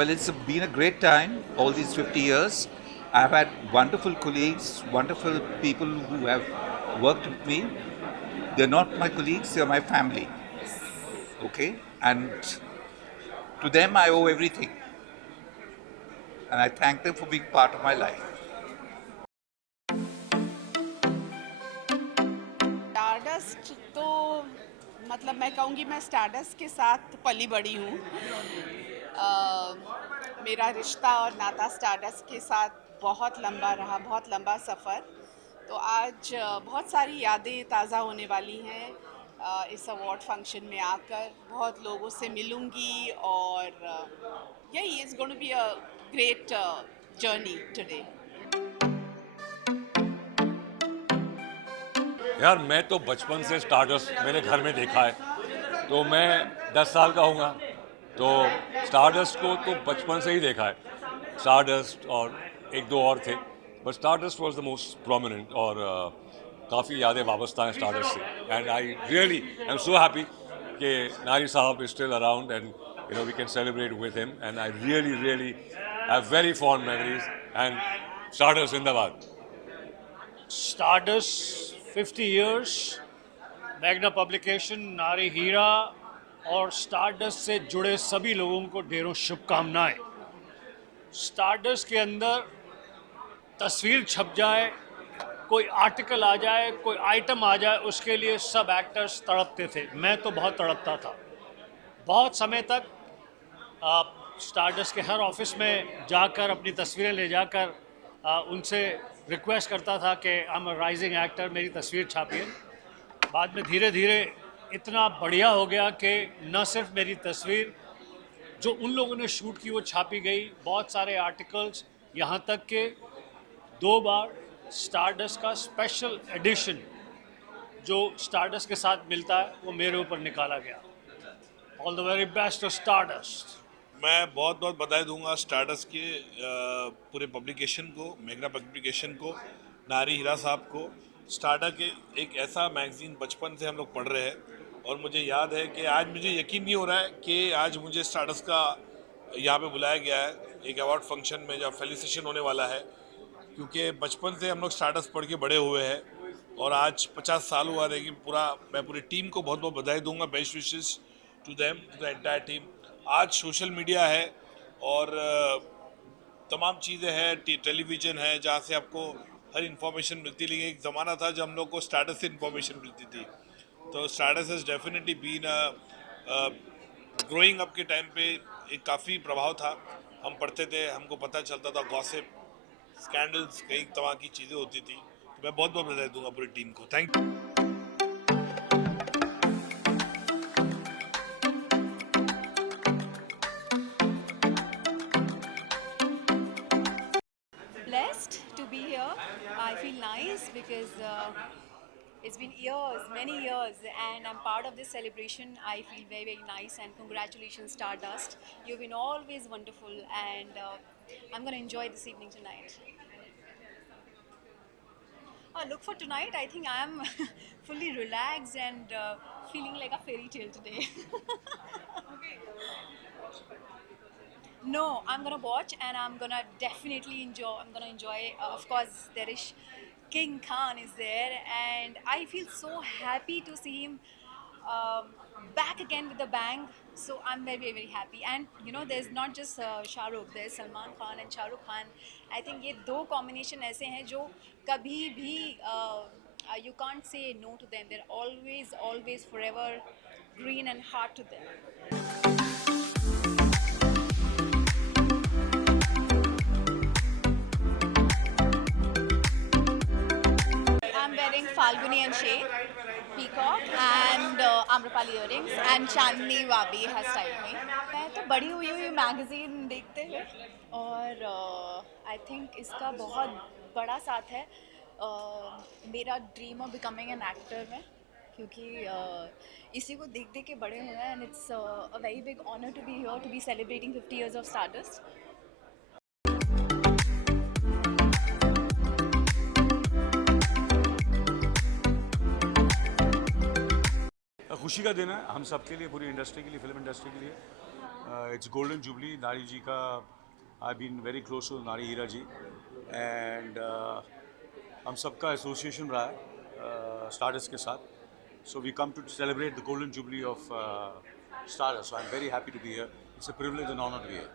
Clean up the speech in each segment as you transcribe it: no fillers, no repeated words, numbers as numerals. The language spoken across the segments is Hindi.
Well, it's been a great time all these 50 years. I've had wonderful colleagues, wonderful people who have worked with me. They're not my colleagues, they're my family. Okay? And to them, I owe everything. And I thank them for being part of my life. Stardust तो मतलब मैं कहूँगी मैं स्टारडस्ट के साथ पली बड़ी हूँ। मेरा रिश्ता और नाता स्टारडस्ट के साथ बहुत लंबा रहा, बहुत लंबा सफ़र। तो आज बहुत सारी यादें ताज़ा होने वाली हैं। इस अवार्ड फंक्शन में आकर बहुत लोगों से मिलूँगी और यही is going to be a great journey today. यार मैं तो बचपन से स्टारडस्ट मेरे घर में देखा है, तो मैं 10 साल का हूँगा, तो स्टारडस्ट को तो बचपन से ही देखा है। स्टारडस्ट और एक दो और थे, but Stardust was the most prominent और काफ़ी यादें वाबस्ता हैं स्टारडस्ट से। And I really I am so happy कि नारी साहब is still around and we can celebrate with him and I really have very fond memories and Stardust जिंदाबाद। Stardust 50 years, Magna publication, Nari Hira और स्टारडस्ट से जुड़े सभी लोगों को ढेरों शुभकामनाएं। स्टारडस्ट के अंदर तस्वीर छप जाए, कोई आर्टिकल आ जाए, कोई आइटम आ जाए, उसके लिए सब एक्टर्स तड़पते थे। मैं तो बहुत तड़पता था। बहुत समय तक स्टारडस्ट के हर ऑफिस में जाकर अपनी तस्वीरें ले जाकर उनसे रिक्वेस्ट करता था कि I am a rising actor, मेरी तस्वीर छापिए। बाद में धीरे धीरे इतना बढ़िया हो गया कि न सिर्फ मेरी तस्वीर जो उन लोगों ने शूट की वो छापी गई, बहुत सारे आर्टिकल्स, यहाँ तक कि 2 बार स्टारडस्ट का स्पेशल एडिशन जो स्टारडस्ट के साथ मिलता है वो मेरे ऊपर निकाला गया। All the very best to Stardust. मैं बहुत बहुत बधाई दूंगा स्टारडस्ट के पूरे पब्लिकेशन को, मेघना पब्लिकेशन को, नारी हीरा साहब को। स्टारडस्ट के एक ऐसा मैगज़ीन बचपन से हम लोग पढ़ रहे हैं और मुझे याद है कि आज मुझे यकीन नहीं हो रहा है कि आज मुझे स्टारडस्ट का यहाँ पे बुलाया गया है एक अवार्ड फंक्शन में जब फेलिसिटेशन होने वाला है, क्योंकि बचपन से हम लोग स्टारडस्ट पढ़ के बड़े हुए हैं और आज 50 साल हुआ। लेकिन मैं पूरी टीम को बहुत बहुत बधाई दूंगा, best wishes to them, to the entire team. आज सोशल मीडिया है और तमाम चीज़ें हैं, टेलीविज़न है जहाँ से आपको हर इन्फॉर्मेशन मिलती, लेकिन एक ज़माना था जब हम लोग को स्टारडस्ट से इन्फॉर्मेशन मिलती थी। तो Stardust has definitely been growing up के टाइम पे एक काफ़ी प्रभाव था। हम पढ़ते थे, हमको पता चलता था, गॉसिप, स्कैंडल्स, कई तरह की चीज़ें होती थी। तो मैं बहुत बहुत बधाई दूंगा पूरी टीम को। Thank you. Blessed to be here. I feel nice because it's been years, many years, and I'm part of this celebration. I feel very, very nice, and congratulations, Stardust. You've been always wonderful, and I'm going to enjoy this evening tonight. Look for tonight. I think I am fully relaxed and feeling like a fairy tale today. No, I'm gonna watch and I'm gonna definitely enjoy. I'm gonna enjoy. Of course, there is King Khan is there, and I feel so happy to see him back again with a bang. So I'm very, very, very happy. And there's not just Shah Rukh. There's Salman Khan and Shah Rukh Khan. I think ये दो combination ऐसे हैं जो कभी भी you can't say no to them. They're always, always, forever green and hard to them. I'm wearing Falguni and Shade, peacock and Amrapali earrings and Chandni Wabi has styled me. मैं तो बड़ी हुई मैगज़ीन देखते हुए और आई थिंक इसका बहुत बड़ा साथ है मेरा dream of becoming an actor में, क्योंकि इसी को देख देख के बड़े हुए हैं and it's a very big honour to be here to be celebrating 50 years of Stardust. खुशी का दिन है हम सब के लिए, पूरी इंडस्ट्री के लिए, फिल्म इंडस्ट्री के लिए। It's Golden Jubilee. Nari ji ka, I've been very close to Nari Hira ji, and हम सबका एसोसिएशन रहा है स्टारडस्ट के साथ. So we come to celebrate the Golden Jubilee of Stardust. So I'm very happy to be here. It's a privilege and honor to be here.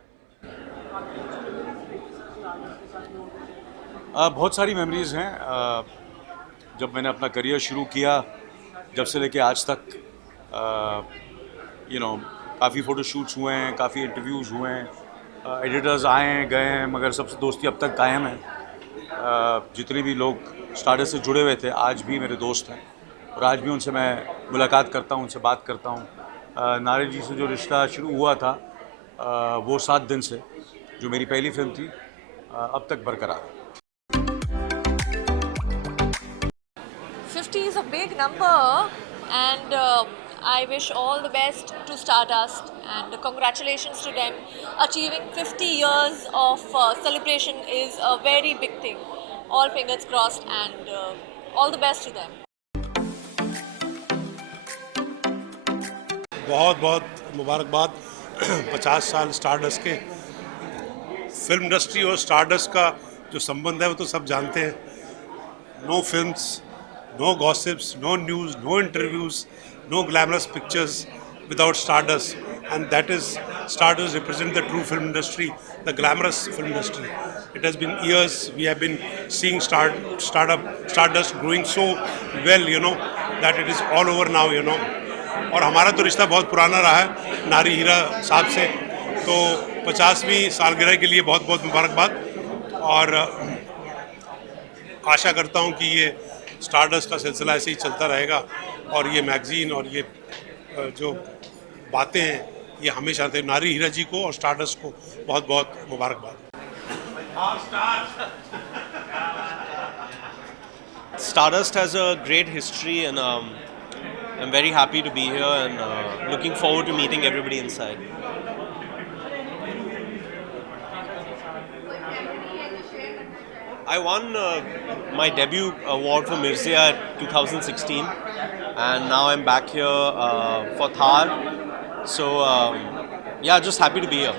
बहुत सारी मेमोरीज़ हैं. जब मैंने अपना करियर शुरू किया, जब से लेके आज तक, काफ़ी फ़ोटो शूट्स हुए हैं, काफ़ी इंटरव्यूज़ हुए हैं, एडिटर्स आए हैं गए हैं, मगर सबसे दोस्ती अब तक कायम है. जितने भी लोग स्टारडस्ट से जुड़े हुए थे आज भी मेरे दोस्त हैं, और आज भी उनसे मैं मुलाकात करता हूँ, उनसे बात करता हूँ. नारी जी से जो रिश्ता शुरू हुआ था वो 7 दिन से, जो मेरी पहली फिल्म थी, अब तक बरकरार है. 50 is a big number, and I wish all the best to Stardust, and congratulations to them. Achieving 50 years of celebration is a very big thing. All fingers crossed, and all the best to them. बहुत बहुत मुबारकबाद. 50 साल स्टारडस्ट के. फिल्म इंडस्ट्री और स्टारडस्ट का जो संबंध है वो तो सब जानते हैं. No films, no gossips, no news, no interviews, no glamorous pictures without Stardust. And that is, Stardust represents the true film industry, the glamorous film industry. It has been years we have been seeing Stardust growing so well, that it is all over now, और हमारा तो रिश्ता बहुत पुराना रहा है नारी हीरा साहब से. तो 50वीं सालगिरह के लिए बहुत बहुत मुबारकबाद, और आशा करता हूँ कि ये स्टारडस्ट का सिलसिला ऐसे ही चलता रहेगा, और ये मैगज़ीन और ये जो बातें हैं ये हमेशा से. नारी हीरा जी को और स्टारडस्ट को बहुत बहुत मुबारकबाद. Stardust has a great history, and I'm very happy to be here, and looking forward to meeting everybody inside. I won my debut award for Mirzia at 2016, and now I'm back here for Thar. So yeah, just happy to be here.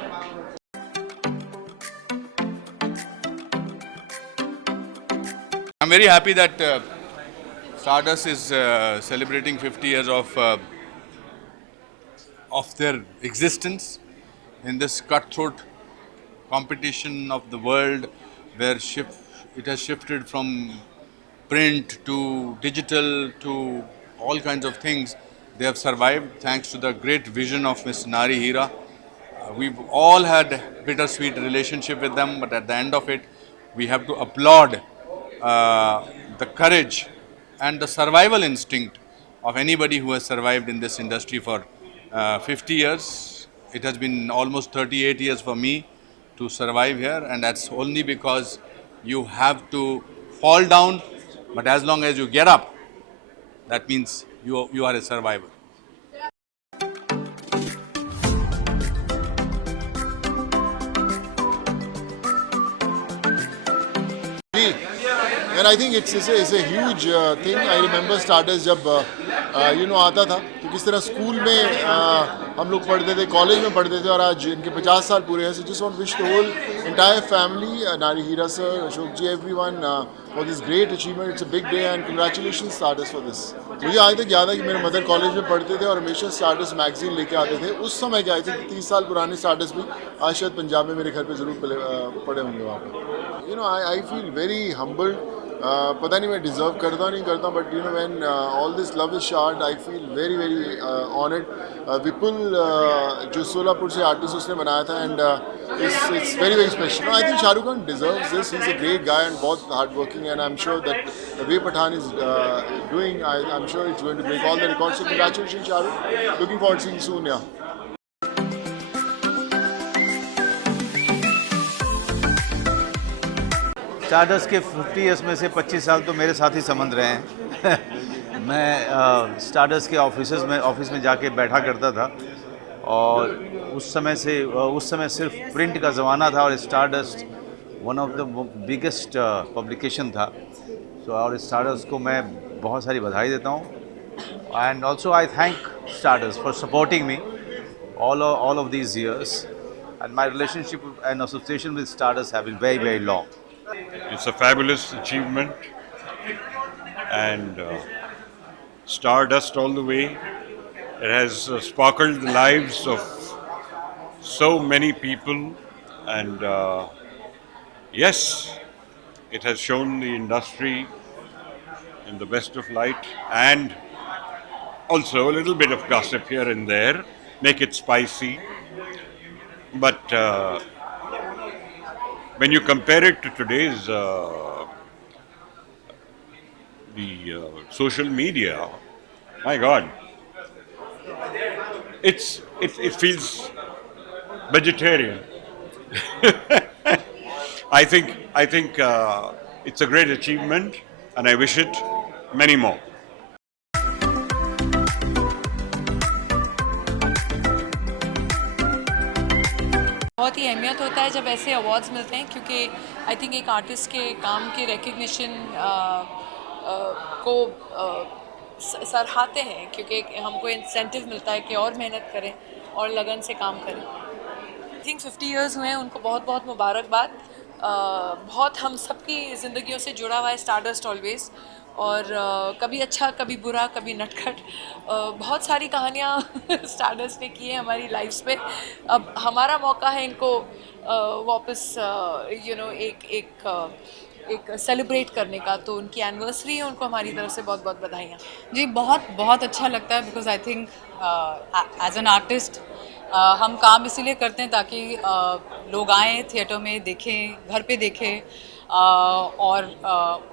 I'm very happy that Stardust is celebrating 50 years of their existence in this cutthroat competition of the world, where it has shifted from print to digital to all kinds of things. They have survived thanks to the great vision of Ms. Nari Hira. We've all had bittersweet relationship with them, but at the end of it, we have to applaud the courage and the survival instinct of anybody who has survived in this industry for 50 years. It has been almost 38 years for me to survive here, and that's only because you have to fall down, but as long as you get up, that means you are a survivor. And I think it's a huge thing. I remember Stardust जब आता था तो किस तरह स्कूल में हम लोग पढ़ते थे, कॉलेज में पढ़ते थे, और आज इनके 50 साल पूरे हैं. So just want to wish the whole entire family, Nari Hira sir, Ashok ji, everyone for this great achievement. It's a big day, and congratulations Stardust for this. मुझे आज तक याद है कि मेरे मदर कॉलेज में पढ़ते थे और हमेशा स्टारडस्ट मैगजीन लेके आते थे. उस समय क्या, आई थिंक 30 साल पुराने स्टारडस्ट भी आज शायद पंजाब में मेरे घर पे ज़रूर पड़े होंगे वहाँ पर. I feel very humbled. पता नहीं मैं डिज़र्व करता नहीं करता, but when all this love is shared, I feel very very honoured. Vipul जो सोलापुर से आर्टिस्ट उसने बनाया था, and it's very very special. I think Shah Rukh Khan deserves this. He's a great guy and बहुत hard working, and I'm sure that the way Pathaan is doing, I'm sure it's going to break all the records. So congratulations Shah Rukh. Looking forward to seeing you soon. Yeah. Stardust के 50 इयर्स में से 25 साल तो मेरे साथ ही संबंध रहे हैं. मैं स्टारडस्ट के ऑफिस में जाके बैठा करता था, और उस समय सिर्फ प्रिंट का ज़माना था, और stardust one of the biggest publication था. और स्टारडस्ट को मैं बहुत सारी बधाई देता हूँ, and also I thank stardust for supporting me. all of these years, and my relationship and association with Stardust have been very, very long. It's a fabulous achievement, and Stardust all the way. It has sparkled the lives of so many people, and yes, it has shown the industry in the best of light, and also a little bit of gossip here and there, make it spicy. But when you compare it to today's social media, my God, it feels vegetarian. I think it's a great achievement, and I wish it many more. बहुत ही अहमियत होता है जब ऐसे अवार्ड्स मिलते हैं, क्योंकि आई थिंक एक आर्टिस्ट के काम के रिकग्निशन को सराहते हैं, क्योंकि हमको इंसेंटिव मिलता है कि और मेहनत करें और लगन से काम करें। आई थिंक 50 इयर्स हुए हैं, उनको बहुत बहुत मुबारकबाद। बहुत हम सबकी ज़िंदगियों से जुड़ा हुआ है स्टारडस्ट ऑलवेज़, और कभी अच्छा, कभी बुरा, कभी नटखट, बहुत सारी कहानियाँ स्टारडस्ट ने की है हमारी लाइफ्स पे। अब हमारा मौका है इनको वापस एक सेलिब्रेट करने का, तो उनकी एनिवर्सरी है, उनको हमारी तरफ से बहुत बहुत बधाइयाँ। जी, बहुत बहुत अच्छा लगता है, because I think as an artist हम काम इसीलिए करते हैं ताकि लोग आएँ थिएटर में देखें, घर पे देखें और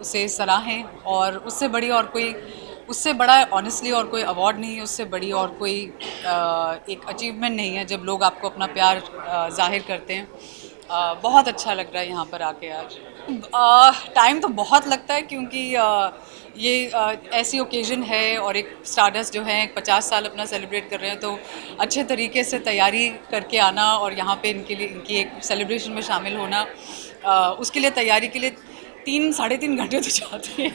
उसे सराहें, और उससे बड़ी और कोई, उससे बड़ा ऑनेस्टली और कोई अवार्ड नहीं है, उससे बड़ी और कोई एक अचीवमेंट नहीं है जब लोग आपको अपना प्यार जाहिर करते हैं। बहुत अच्छा लग रहा है यहाँ पर आके आज। टाइम तो बहुत लगता है, क्योंकि ये ऐसी ओकेज़न है और एक स्टारडस्ट जो है 50 साल अपना सेलिब्रेट कर रहे हैं, तो अच्छे तरीके से तैयारी करके आना और यहाँ पे इनके लिए इनकी एक सेलिब्रेशन में शामिल होना, उसके लिए तैयारी के लिए 3-3.5 घंटे तो जाते हैं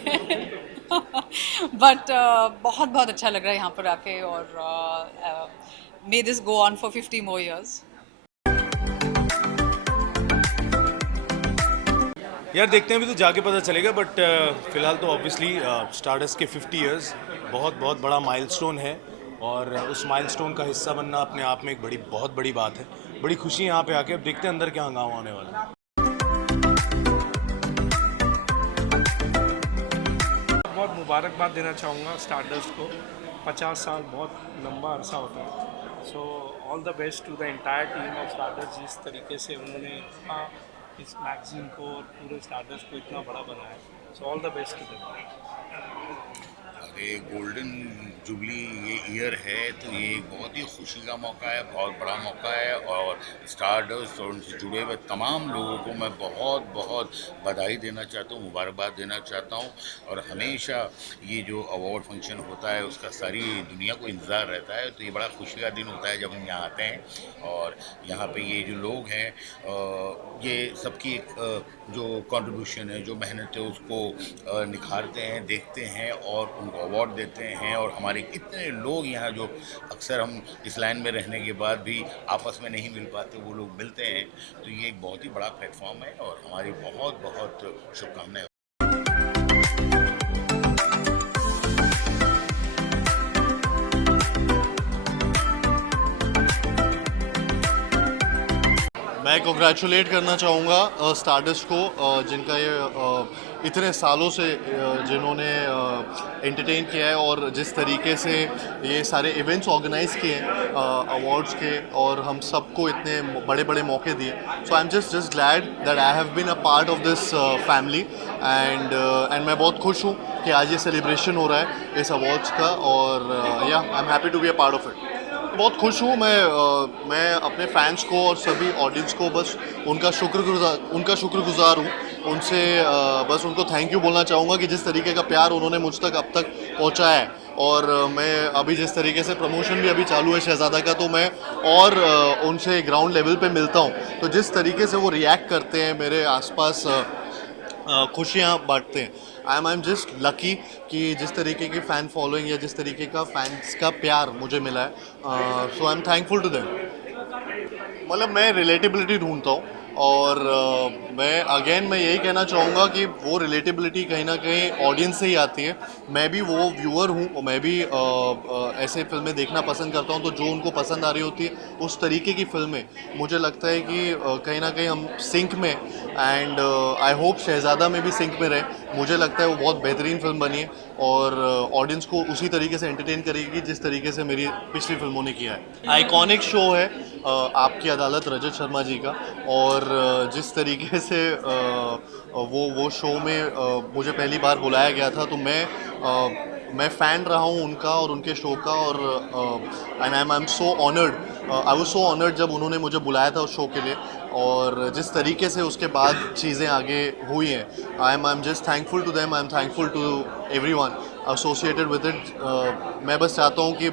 बट बहुत बहुत अच्छा लग रहा है यहाँ पर आके, और may this go on for 50 more years। यार देखते हैं, अभी तो जाके पता चलेगा, बट फ़िलहाल तो ऑब्वियसली स्टारडस्ट के 50 इयर्स बहुत बहुत बड़ा माइलस्टोन है, और उस माइलस्टोन का हिस्सा बनना अपने आप में एक बहुत बड़ी बात है। बड़ी खुशी है यहाँ पे आके। अब देखते हैं अंदर क्या हंगामा होने वाला है। बहुत मुबारकबाद देना चाहूँगा स्टारडस्ट को। 50 साल बहुत लंबा अरसा होता है। So all the best to the entire team of Stardust, जिस तरीके से उन्होंने इस मैगज़ीन को और पूरे स्टारडस्ट को इतना बड़ा बनाया। So all the best to them. अरे गोल्डन जुबली ये ईयर है, तो ये एक बहुत ही खुशी का मौका है, बहुत बड़ा मौका है, और स्टारडस्ट और उनसे जुड़े हुए तमाम लोगों को मैं बहुत बहुत बधाई देना चाहता हूँ, मुबारकबाद देना चाहता हूँ। और हमेशा ये जो अवार्ड फंक्शन होता है उसका सारी दुनिया को इंतज़ार रहता है, तो ये बड़ा खुशी का दिन होता है जब हम यहाँ आते हैं, और यहाँ पे ये जो लोग हैं ये सबकी एक जो कंट्रीब्यूशन है, जो मेहनत है, उसको निखारते हैं, देखते हैं और उनको अवार्ड देते हैं। और हमारे कितने लोग यहाँ जो अक्सर हम इस लाइन में रहने के बाद भी आपस में नहीं मिल पाते, वो लोग मिलते हैं, तो ये एक बहुत ही बड़ा प्लेटफॉर्म है, और हमारी बहुत बहुत शुभकामनाएं। मैं कंग्रेचुलेट करना चाहूँगा स्टारडस्ट को, जिनका ये इतने सालों से जिन्होंने एंटरटेन किया है, और जिस तरीके से ये सारे इवेंट्स ऑर्गेनाइज किए हैं अवार्ड्स के, और हम सबको इतने बड़े बड़े मौके दिए। So I am just glad that I have been a part of this family, and मैं बहुत खुश हूँ कि आज ये सेलिब्रेशन हो रहा है इस अवार्ड्स का, और या I am happy to be a part of it. बहुत खुश हूँ मैं अपने फैंस को और सभी ऑडियंस को बस उनका शुक्रगुजार हूँ। उनसे बस उनको थैंक यू बोलना चाहूँगा कि जिस तरीके का प्यार उन्होंने मुझ तक अब तक पहुँचाया है, और मैं अभी जिस तरीके से प्रमोशन भी अभी चालू है शहज़ादा का, तो मैं और उनसे ग्राउंड लेवल पे मिलता हूँ, तो जिस तरीके से वो रिएक्ट करते हैं मेरे आसपास खुशियाँ बांटते हैं। आई एम जस्ट लकी कि जिस तरीके की फ़ैन फॉलोइंग या जिस तरीके का फैंस का प्यार मुझे मिला है, so I am thankful to them. मतलब मैं रिलेटेबिलिटी ढूंढता हूँ और मैं यही कहना चाहूँगा कि वो रिलेटेबिलिटी कहीं ना कहीं ऑडियंस से ही आती है। मैं भी वो व्यूअर हूँ और मैं भी ऐसे फिल्में देखना पसंद करता हूँ, तो जो उनको पसंद आ रही होती है उस तरीके की फिल्में मुझे लगता है कि कहीं ना कहीं हम सिंक में, एंड आई होप शहज़ादा में भी सिंक में रहे। मुझे लगता है वो बहुत बेहतरीन फिल्म बनी है और ऑडियंस को उसी तरीके से एंटरटेन करेगी जिस तरीके से मेरी पिछली फिल्मों ने किया है। आइकॉनिक शो है आपकी अदालत रजत शर्मा जी का, और जिस तरीके से वो शो में मुझे पहली बार बुलाया गया था, तो मैं फ़ैन रहा हूँ उनका और उनके शो का, और and I am so honoured, I was so honoured जब उन्होंने मुझे बुलाया था उस शो के लिए, और जिस तरीके से उसके बाद चीज़ें आगे हुई हैं, I am just thankful to them, I am thankful to everyone associated with it. मैं बस चाहता हूँ कि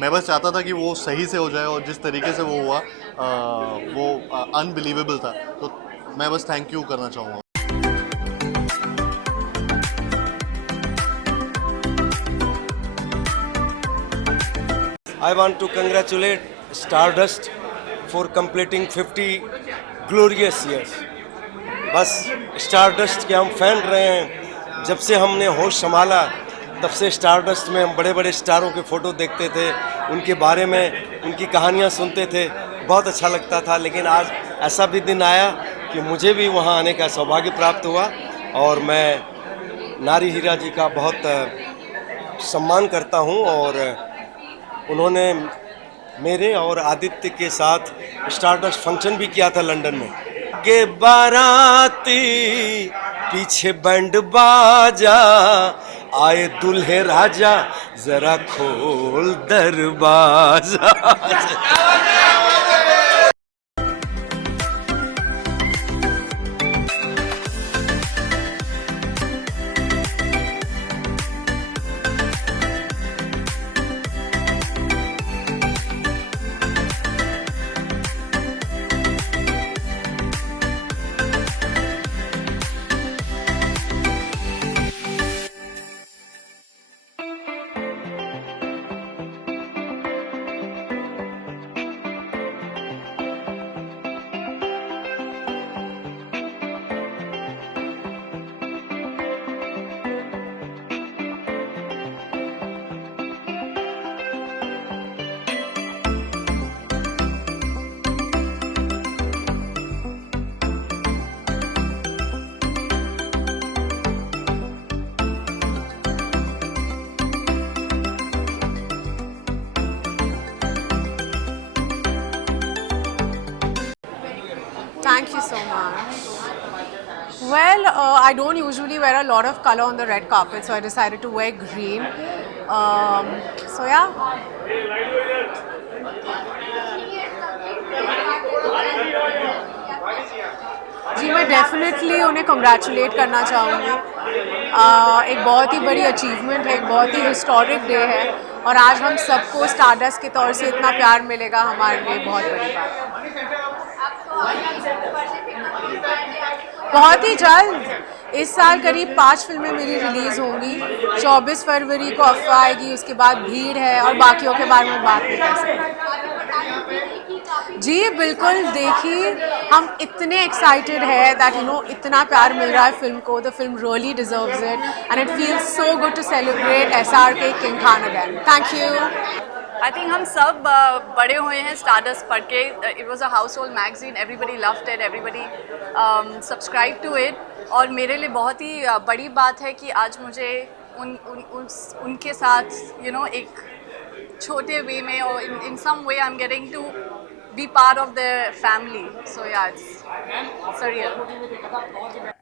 मैं बस चाहता था कि वो सही से हो जाए, और जिस तरीके से वो हुआ वो अनबिलीवेबल था, तो मैं बस थैंक यू करना चाहूँगा। I want to congratulate Stardust for completing 50 glorious years. बस स्टारडस्ट के हम फैन रहे हैं जब से हमने होश संभाला, तब से स्टारडस्ट में हम बड़े बड़े स्टारों के फ़ोटो देखते थे, उनके बारे में उनकी कहानियाँ सुनते थे, बहुत अच्छा लगता था। लेकिन आज ऐसा भी दिन आया कि मुझे भी वहाँ आने का सौभाग्य प्राप्त हुआ, और मैं नारी हीरा जी का बहुत सम्मान करता हूँ, और उन्होंने मेरे और आदित्य के साथ स्टारडस्ट फंक्शन भी किया था लंदन में। के बाराती पीछे बैंड बाजा, आए दुल्हे राजा जरा खोल दरवाजा। Thank you so much. Well, I don't usually wear a lot of color on the red carpet, so I decided to wear green. So yeah. जी, मैं डेफिनेटली उन्हें कंग्रेचुलेट करना चाहूँगी। एक बहुत ही बड़ी अचीवमेंट है, एक बहुत ही हिस्टोरिक डे है, और आज हम सबको स्टारडस्ट के तौर से इतना प्यार मिलेगा, हमारे लिए बहुत बड़ी बात है। बहुत ही जल्द इस साल करीब 5 फिल्में मेरी रिलीज़ होंगी। 24 फरवरी को अफ़वाह आएगी, उसके बाद भीड़ है, और बाकियों के बारे में बात नहीं कर सकते। जी बिल्कुल, देखिए हम इतने एक्साइटेड है दैट इतना प्यार मिल रहा है फिल्म को। The film really deserves it, and it feels so good to celebrate SRK king Khan अगेन। Thank you. आई थिंक हम सब बड़े हुए हैं स्टारडस्ट पढ़ के। It was a household magazine, everybody loved it, everybody subscribe to it, और मेरे लिए बहुत ही बड़ी बात है कि आज मुझे उनके साथ एक छोटे वे में, और in some way I am getting to be part of the family, so yeah it's surreal.